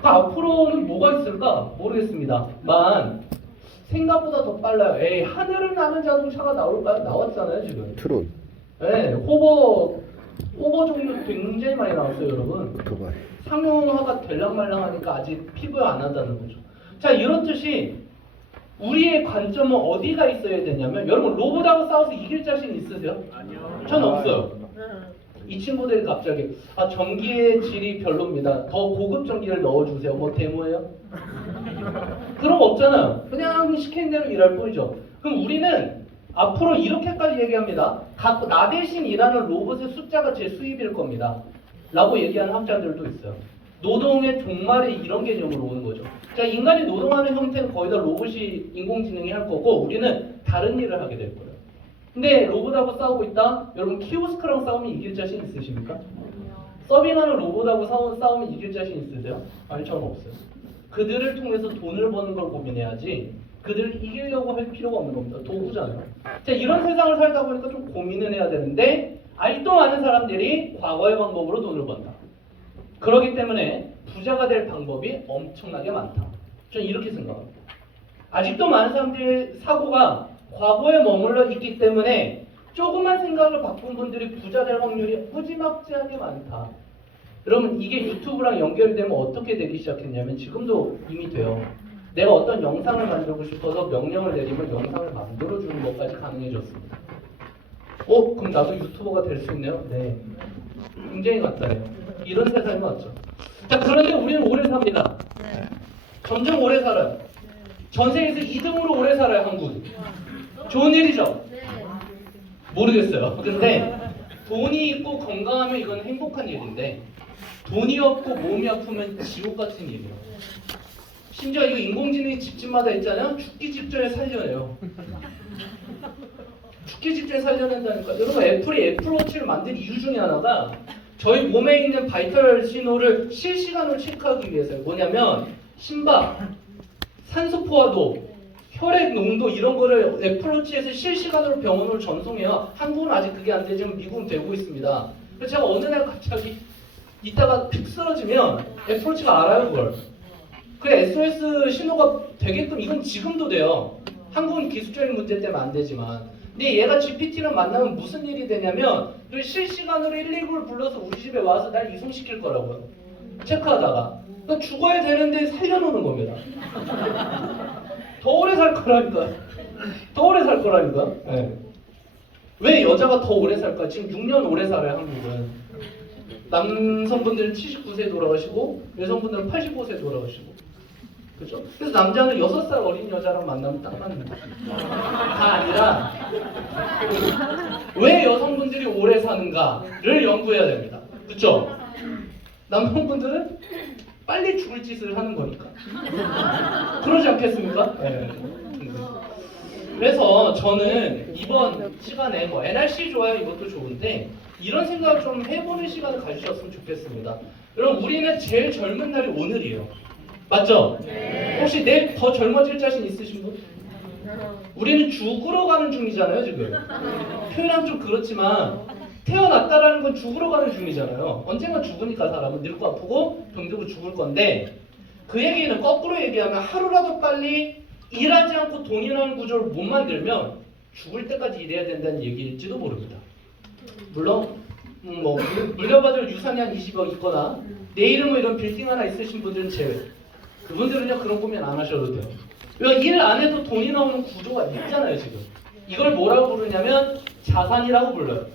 앞으로는 뭐가 있을까? 모르겠습니다만 생각보다 더 빨라요. 에이, 하늘을 나는 자동차가 나올까요? 나왔잖아요 지금. 트론. 네, 호버 종류 굉장히 많이 나왔어요 여러분. 오토바이. 상용화가 될랑말랑하니까 아직 피부에 안 한다는 거죠. 자, 이렇듯이 우리의 관점은 어디가 있어야 되냐면 여러분 로봇하고 싸워서 이길 자신 있으세요? 아니요. 전 없어요. 이 친구들이 갑자기 전기의 질이 별로입니다. 더 고급 전기를 넣어주세요. 뭐 데모예요? 그런 거 없잖아요. 그냥 시키는 대로 일할 뿐이죠. 그럼 우리는 앞으로 이렇게까지 얘기합니다. 나 대신 일하는 로봇의 숫자가 제 수입일 겁니다. 라고 얘기하는 학자들도 있어요. 노동의 종말이 이런 개념으로 오는 거죠. 자, 인간이 노동하는 형태는 거의 다 로봇이 인공지능이 할 거고 우리는 다른 일을 하게 될 거예요. 근데 로봇하고 싸우고 있다? 여러분 키오스크랑 싸우면 이길 자신 있으십니까? 서빙하는 로봇하고 싸우면 이길 자신 있으세요? 아니, 저는 없어요. 그들을 통해서 돈을 버는 걸 고민해야지 그들을 이기려고 할 필요가 없는 겁니다. 도구잖아요. 자, 이런 세상을 살다 보니까 좀 고민을 해야 되는데 아직도 많은 사람들이 과거의 방법으로 돈을 번다. 그렇기 때문에 부자가 될 방법이 엄청나게 많다. 저는 이렇게 생각합니다. 아직도 많은 사람들의 사고가 과거에 머물러 있기 때문에 조금만 생각을 바꾼 분들이 부자 될 확률이 무지막지하게 많다. 여러분 이게 유튜브랑 연결되면 어떻게 되기 시작했냐면 지금도 이미 돼요. 내가 어떤 영상을 만들고 싶어서 명령을 내리면 영상을 만들어주는 것까지 가능해졌습니다. 그럼 나도 유튜버가 될 수 있네요? 네. 굉장히 간단해요. 이런 세상이 왔죠. 자, 그런데 우리는 오래 삽니다. 점점 오래 살아요. 전 세계에서 2등으로 오래 살아요, 한국이. 좋은 일이죠? 모르겠어요. 근데 돈이 있고 건강하면 이건 행복한 일인데 돈이 없고 몸이 아프면 지옥 같은 일이에요. 심지어 이거 인공지능이 집집마다 있잖아요. 죽기 직전에 살려내요. 죽기 직전에 살려낸다니까. 여러분 애플이 애플워치를 만든 이유 중에 하나가 저희 몸에 있는 바이탈 신호를 실시간으로 체크하기 위해서요. 뭐냐면 심박, 산소 포화도, 혈액 농도 이런 거를 애플워치에서 실시간으로 병원으로 전송해요. 한국은 아직 그게 안 되지만 미국은 되고 있습니다. 그래서 제가 어느 날 갑자기 이따가 픽 쓰러지면 애플워치가 알아요 그걸. 그 SOS 신호가 되게끔 이건 지금도 돼요. 한국은 기술적인 문제 때문에 안 되지만. 근데 얘가 GPT랑 만나면 무슨 일이 되냐면 실시간으로 119를 불러서 우리 집에 와서 날 이송시킬 거라고요. 체크하다가. 그러니까 죽어야 되는데 살려놓는 겁니다. 더 오래 살 거라니까. 더 오래 살 거라니까. 네. 왜 여자가 더 오래 살까? 지금 6년 오래 살아요 한국은. 남성분들은 79세에 돌아가시고 여성분들은 85세에 돌아가시고. 그렇죠? 그래서 남자는 6살 어린 여자랑 만나면 딱 맞는 거예요. 다 아니라 왜 여성분들이 오래 사는가를 연구해야 됩니다. 그렇죠? 남성분들은 빨리 죽을 짓을 하는 거니까. 그러지 않겠습니까? 네. 그래서 저는 이번 시간에 뭐 NRC 좋아요 이것도 좋은데 이런 생각을 좀 해보는 시간을 가지셨으면 좋겠습니다. 여러분 우리는 제일 젊은 날이 오늘이에요. 맞죠? 네. 혹시 내일 더 젊어질 자신 있으신 분? 우리는 죽으러 가는 중이잖아요 지금. 표현하면 좀 그렇지만 태어났다라는 건 죽으러 가는 중이잖아요. 언젠가 죽으니까 사람은 늙고 아프고 병들고 죽을 건데 그 얘기는 거꾸로 얘기하면 하루라도 빨리 일하지 않고 돈이 나는 구조를 못 만들면 죽을 때까지 일해야 된다는 얘기일지도 모릅니다. 물론 뭐 물려받을 유산이 한 20억 있거나 내일은 뭐 이런 빌딩 하나 있으신 분들은 제외. 그분들은요 그런 고민 안 하셔도 돼요. 왜 일 안 해도 돈이 나오는 구조가 있잖아요 지금. 이걸 뭐라고 부르냐면 자산이라고 불러요.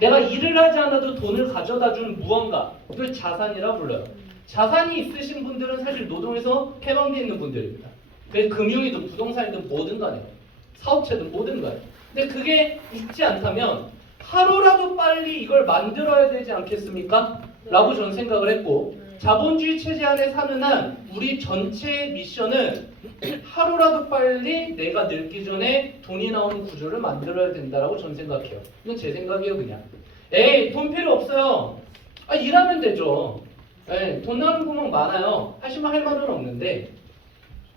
내가 일을 하지 않아도 돈을 가져다주는 무언가, 그걸 자산이라고 불러요. 자산이 있으신 분들은 사실 노동에서 해방되어 있는 분들입니다. 그래서 금융이든 부동산이든 뭐든 간에 사업체든 뭐든 간에. 근데 그게 있지 않다면 하루라도 빨리 이걸 만들어야 되지 않겠습니까? 라고 저는 생각을 했고 자본주의 체제 안에 사는 한 우리 전체의 미션은 하루라도 빨리 내가 늙기 전에 돈이 나오는 구조를 만들어야 된다라고 저는 생각해요. 이건 제 생각이에요 그냥. 에이 돈 필요 없어요. 아 일하면 되죠. 에이, 돈 나오는 구멍 많아요. 하시면 할 말은 없는데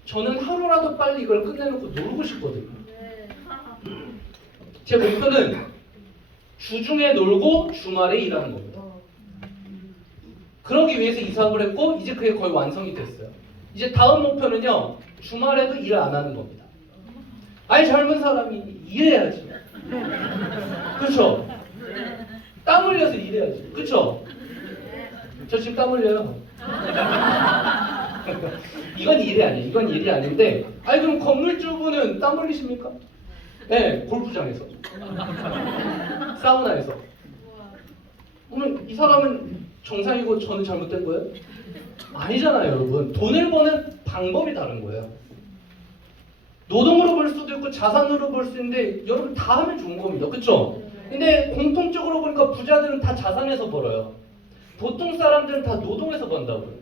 저는 하루라도 빨리 이걸 끝내놓고 놀고 싶거든요. 제 목표는 주중에 놀고 주말에 일하는 겁니다. 그러기 위해서 이 사업을 했고 이제 그게 거의 완성이 됐어요. 이제 다음 목표는요. 주말에도 일 안 하는 겁니다. 아니 젊은 사람이 일해야지. 그렇죠? 땀 흘려서 일해야지. 그렇죠? 저 지금 땀 흘려요. 이건 일이 아니에요. 이건 일이 아닌데 아니 그럼 건물주분은 땀 흘리십니까? 네, 골프장에서 사우나에서. 그러면 이 사람은 정상이고 저는 잘못된 거예요? 아니잖아요 여러분. 돈을 버는 방법이 다른 거예요. 노동으로 벌 수도 있고 자산으로 벌 수 있는데 여러분 다 하면 좋은 겁니다. 그쵸? 근데 공통적으로 보니까 부자들은 다 자산에서 벌어요. 보통 사람들은 다 노동에서 번다고요.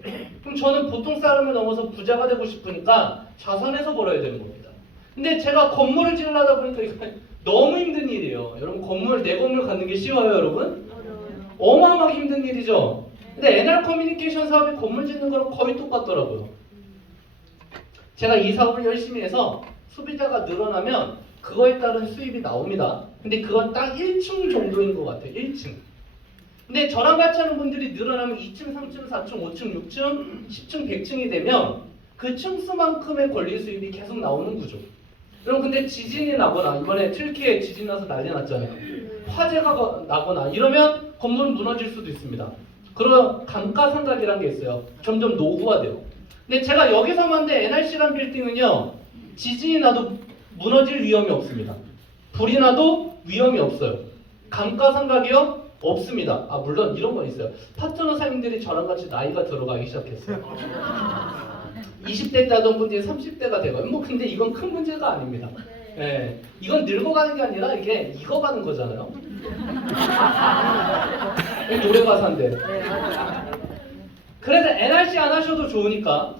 그럼 저는 보통 사람을 넘어서 부자가 되고 싶으니까 자산에서 벌어야 되는 겁니다. 근데 제가 건물을 지으려다 보니까 이거 너무 힘든 일이에요. 여러분 건물, 내 건물 갖는 게 쉬워요 여러분? 어마어마하게 힘든 일이죠. 근데 NR 커뮤니케이션 사업이 건물 짓는 거랑 거의 똑같더라고요. 제가 이 사업을 열심히 해서 소비자가 늘어나면 그거에 따른 수입이 나옵니다. 근데 그건 딱 1층 정도인 것 같아요. 1층. 근데 저랑 같이 하는 분들이 늘어나면 2층, 3층, 4층, 5층, 6층, 10층, 100층이 되면 그 층수만큼의 권리 수입이 계속 나오는 구조. 여러분 근데 지진이 나거나 이번에 튀르키예 지진 나서 난리 났잖아요. 화재가 나거나 이러면 건물은 무너질 수도 있습니다. 그런 감가상각이라는 게 있어요. 점점 노후화돼요. 근데 제가 여기서 만든 NRC란 빌딩은요. 지진이 나도 무너질 위험이 없습니다. 불이 나도 위험이 없어요. 감가상각이요? 없습니다. 아 물론 이런 건 있어요. 파트너 사장님들이 저랑 같이 나이가 들어가기 시작했어요. 20대 때 하던 분들이 30대가 되고요. 뭐 근데 이건 큰 문제가 아닙니다. 예, 이건 늙어가는 게 아니라 이게 익어가는 거잖아요. 노래 가사인데. 그래서 NRC 안 하셔도 좋으니까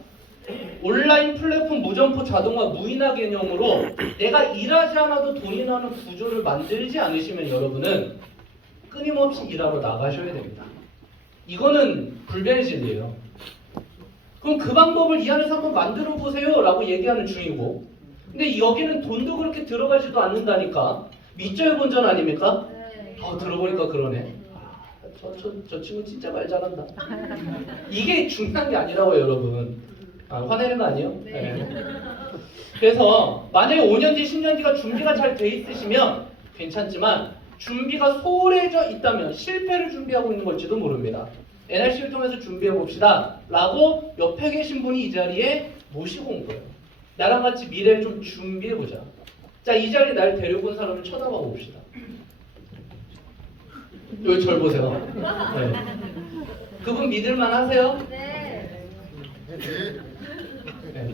온라인 플랫폼 무점포 자동화 무인화 개념으로 내가 일하지 않아도 돈이 나는 구조를 만들지 않으시면 여러분은 끊임없이 일하러 나가셔야 됩니다. 이거는 불변의 진리예요. 그럼 그 방법을 이 안에서 한번 만들어 보세요 라고 얘기하는 중이고, 근데 여기는 돈도 그렇게 들어가지도 않는다니까 밑져의 본전 아닙니까? 들어보니까 그러네. 저 친구 진짜 말 잘한다. 이게 중요한 게 아니라고요, 여러분. 화내는 거 아니에요? 네. 그래서 만약에 5년 뒤, 10년 뒤가 준비가 잘 돼 있으시면 괜찮지만 준비가 소홀해져 있다면 실패를 준비하고 있는 걸지도 모릅니다. NRC를 통해서 준비해 봅시다 라고 옆에 계신 분이 이 자리에 모시고 온 거예요. 나랑 같이 미래를 좀 준비해 보자. 자, 이 자리에 날 데리고 온 사람을 쳐다봐 봅시다. 여기 절 보세요. 네. 그분 믿을만 하세요? 네.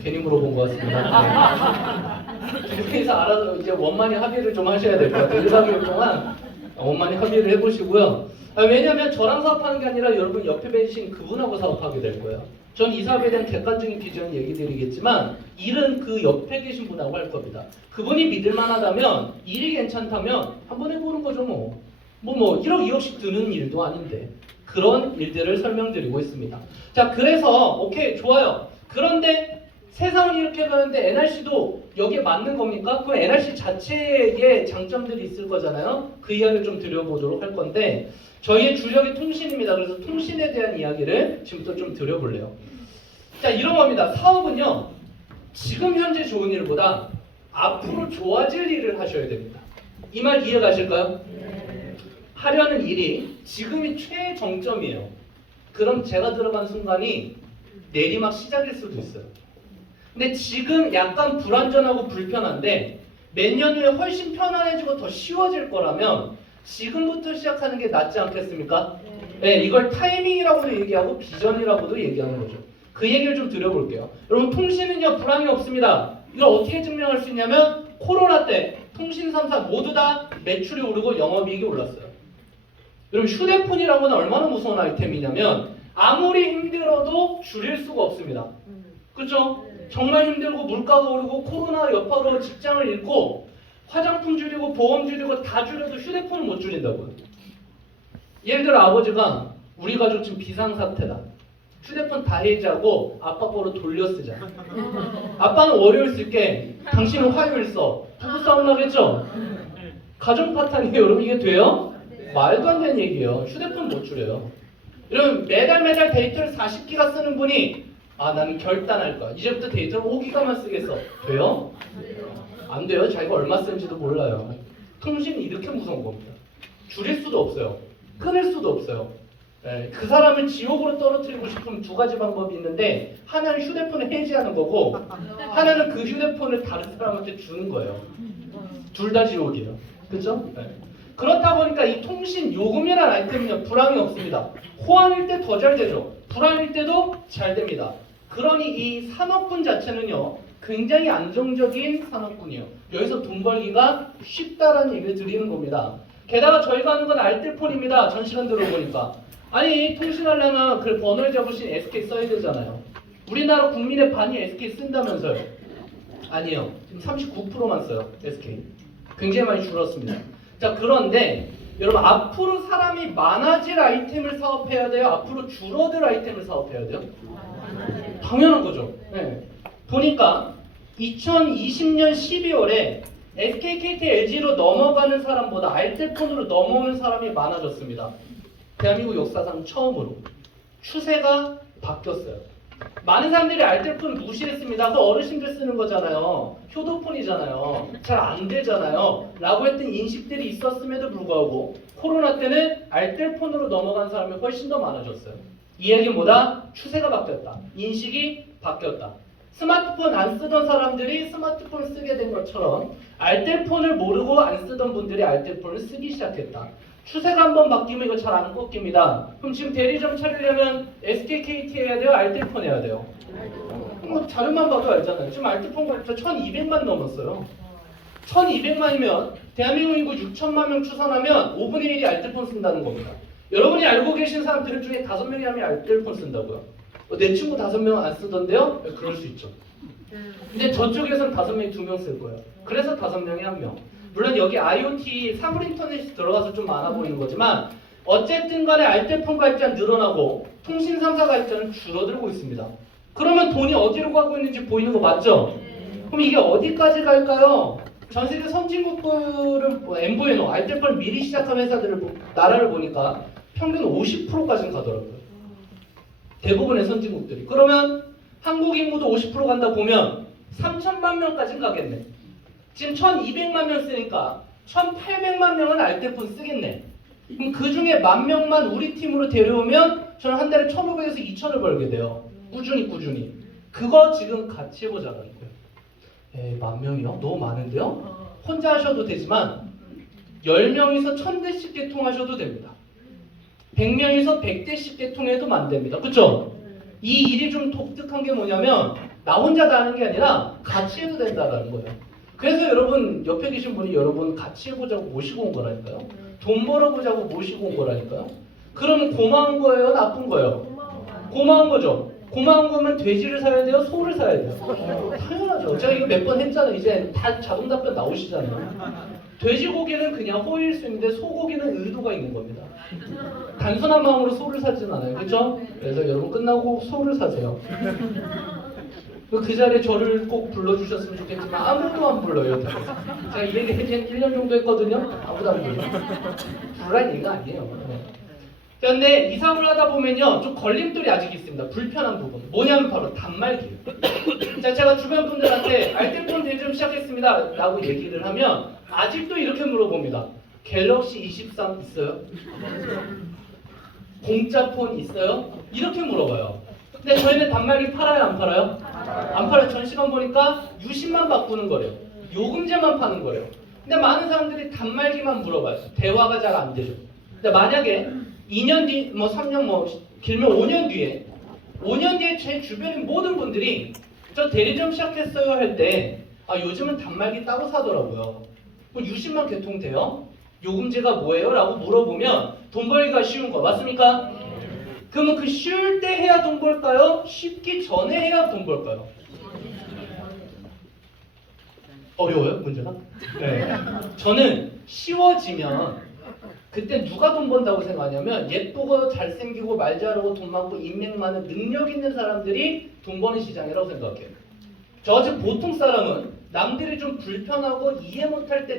괜히 물어본 것 같습니다. 두 분이서 알아서 이제 원만히 합의를 좀 하셔야 될 것 같아요. 1, 4개월 동안 원만히 합의를 해보시고요. 왜냐하면 저랑 사업하는 게 아니라 여러분 옆에 계신 그분하고 사업하게 될 거예요. 전 이 사업에 대한 객관적인 기준은 얘기 드리겠지만 일은 그 옆에 계신 분하고 할 겁니다. 그분이 믿을만하다면 일이 괜찮다면 한번 해보는 거죠 뭐. 1억 2억씩 드는 일도 아닌데 그런 일들을 설명드리고 있습니다. 자, 그래서 오케이 좋아요. 그런데 세상은 이렇게 가는데 NRC도 여기에 맞는 겁니까? 그럼 NRC 자체의 장점들이 있을 거잖아요. 그 이야기를 좀 드려보도록 할 건데 저희의 주력이 통신입니다. 그래서 통신에 대한 이야기를 지금부터 좀 드려볼래요. 자, 이런 겁니다. 사업은요, 지금 현재 좋은 일보다 앞으로 좋아질 일을 하셔야 됩니다. 이 말 이해 가실까요? 하려는 일이 지금이 최정점이에요. 그럼 제가 들어간 순간이 내리막 시작일 수도 있어요. 근데 지금 약간 불안전하고 불편한데 몇 년 후에 훨씬 편안해지고 더 쉬워질 거라면 지금부터 시작하는 게 낫지 않겠습니까? 네, 이걸 타이밍이라고도 얘기하고 비전이라고도 얘기하는 거죠. 그 얘기를 좀 드려볼게요. 여러분, 통신은요 불황이 없습니다. 이걸 어떻게 증명할 수 있냐면 코로나 때 통신 3사 모두 다 매출이 오르고 영업이익이 올랐어요. 여러분, 휴대폰이라는 건 얼마나 무서운 아이템이냐면 아무리 힘들어도 줄일 수가 없습니다. 그렇죠? 정말 힘들고 물가가 오르고 코로나 여파로 직장을 잃고 화장품 줄이고 보험 줄이고 다 줄여도 휴대폰은 못 줄인다고요. 예를 들어 아버지가 우리 가족 지금 비상사태다. 휴대폰 다 해지하고 아빠 거로 돌려 쓰자. 아빠는 월요일 쓸게. 당신은 화요일 써. 부부싸움 나겠죠? 가정 파탄이에요. 여러분, 이게 돼요? 말도 안 되는 얘기예요. 휴대폰 못 줄여요. 여러분, 매달 데이터를 40기가 쓰는 분이 나는 결단할 거야. 이제부터 데이터를 5기가만 쓰겠어. 돼요? 안 돼요. 자기가 얼마 쓰는지도 몰라요. 통신이 이렇게 무서운 겁니다. 줄일 수도 없어요. 끊을 수도 없어요. 그 사람을 지옥으로 떨어뜨리고 싶으면 두 가지 방법이 있는데 하나는 휴대폰을 해지하는 거고 하나는 그 휴대폰을 다른 사람한테 주는 거예요. 둘 다 지옥이에요. 그렇죠? 그렇다 보니까 이 통신 요금이라는 아이템은요 불황이 없습니다. 호황일 때 더 잘 되죠. 불황일 때도 잘 됩니다. 그러니 이 산업군 자체는요 굉장히 안정적인 산업군이에요. 여기서 돈 벌기가 쉽다라는 얘기를 드리는 겁니다. 게다가 저희가 하는 건 알뜰폰입니다. 전 시간 들어보니까 아니 통신하려면 그 번호를 잡으신 SK 써야 되잖아요. 우리나라 국민의 반이 SK 쓴다면서요. 아니에요. 지금 39%만 써요. SK. 굉장히 많이 줄었습니다. 자, 그런데 여러분, 앞으로 사람이 많아질 아이템을 사업해야 돼요? 앞으로 줄어들 아이템을 사업해야 돼요? 당연한 거죠. 네. 보니까 2020년 12월에 SK, KT, LG로 넘어가는 사람보다 알뜰폰으로 넘어오는 사람이 많아졌습니다. 대한민국 역사상 처음으로. 추세가 바뀌었어요. 많은 사람들이 알뜰폰 무시했습니다. 그 어르신들 쓰는 거잖아요. 효도폰이잖아요. 잘 안 되잖아요. 라고 했던 인식들이 있었음에도 불구하고 코로나 때는 알뜰폰으로 넘어간 사람이 훨씬 더 많아졌어요. 이 얘기는 뭐다? 추세가 바뀌었다. 인식이 바뀌었다. 스마트폰 안 쓰던 사람들이 스마트폰을 쓰게 된 것처럼 알뜰폰을 모르고 안 쓰던 분들이 알뜰폰을 쓰기 시작했다. 추세가 한번 바뀌면 이거 잘 안 꺾입니다. 그럼 지금 대리점 차리려면 SK, KT 해야 돼요? 알뜰폰 해야 돼요? 자료만 봐도 알잖아요. 지금 알뜰폰 가입자 1200만 넘었어요. 1200만이면 대한민국 인구 6천만 명 추산하면 5분의 1이 알뜰폰 쓴다는 겁니다. 여러분이 알고 계신 사람들 중에 5명이 하면 알뜰폰 쓴다고요. 내 친구 5명 안 쓰던데요? 그럴 수 있죠. 근데 저쪽에서는 5명이 2명 쓸 거예요. 그래서 5명이 1명. 물론 여기 IoT 사물 인터넷이 들어가서 좀 많아 보이는 거지만 어쨌든 간에 알뜰폰 가입자는 늘어나고 통신 3사 가입자는 줄어들고 있습니다. 그러면 돈이 어디로 가고 있는지 보이는 거 맞죠? 그럼 이게 어디까지 갈까요? 전 세계 선진국들을 엠보에노 알뜰폰을 미리 시작한 회사들을 나라를 보니까 평균 50%까지는 가더라고요. 대부분의 선진국들이. 그러면 한국 인구도 50% 간다 보면 3천만 명까지는 가겠네. 지금 1,200만 명 쓰니까 1,800만 명은 알뜰폰 쓰겠네. 그럼 그 중에 10,000명만 우리 팀으로 데려오면 저는 한 달에 1,500에서 2,000을 벌게 돼요. 꾸준히. 그거 지금 같이 해보자는 거예요. 에이, 10,000명이요? 너무 많은데요? 혼자 하셔도 되지만 10명이서 1,000대씩 개통하셔도 됩니다. 100명이서 100대씩 개통해도 만듭니다. 그쵸? 이 일이 좀 독특한 게 뭐냐면 나 혼자 다 하는 게 아니라 같이 해도 된다는 거예요. 그래서 여러분 옆에 계신 분이 여러분 같이 해보자고 모시고 온 거라니까요. 돈 벌어보자고 모시고 온 거라니까요. 그러면 고마운 거예요? 나쁜 거예요? 고마운 거죠. 고마운 거면 돼지를 사야 돼요? 소를 사야 돼요? 당연하죠. 제가 이거 몇 번 했잖아요. 이제 다 자동 답변 나오시잖아요. 돼지고기는 그냥 호의일 수 있는데 소고기는 의도가 있는 겁니다. 단순한 마음으로 소를 사지는 않아요. 그렇죠? 그래서 여러분 끝나고 소를 사세요. 그 자리에 저를 꼭 불러주셨으면 좋겠지만 아무도 안 불러요. 제가 이 얘기 한 1년 정도 했거든요. 아무도 안 불러요. 불란 얘기가 아니에요. 네. 그런데 이 사업을 하다 보면요. 좀 걸림돌이 아직 있습니다. 불편한 부분. 뭐냐면 바로 단말기예요. 자, 제가 주변 분들한테 알뜰폰 대좀 시작했습니다. 라고 얘기를 하면 아직도 이렇게 물어봅니다. 갤럭시 23 있어요? 공짜폰 있어요? 이렇게 물어봐요. 근데 저희는 단말기 팔아요? 안 팔아요? 안 팔아요. 전 시간 보니까 유심만 바꾸는 거래요. 요금제만 파는 거래요. 근데 많은 사람들이 단말기만 물어봐요. 대화가 잘 안 되죠. 근데 만약에 2년 뒤, 3년, 길면 5년 뒤에 제 주변의 모든 분들이 저 대리점 시작했어요 할 때 요즘은 단말기 따로 사더라고요. 유심만 개통돼요? 요금제가 뭐예요? 라고 물어보면 돈 벌기가 쉬운 거 맞습니까? 그러면 그 쉬울 때 해야 돈 벌까요? 쉽기 전에 해야 돈 벌까요? 어려워요? 문제가? 네. 저는 쉬워지면 그때 누가 돈 번다고 생각하냐면 예쁘고 잘생기고 말 잘하고 돈 많고 인맥 많은 능력 있는 사람들이 돈 버는 시장이라고 생각해요. 저 같은 보통 사람은 남들이 좀 불편하고 이해 못할 때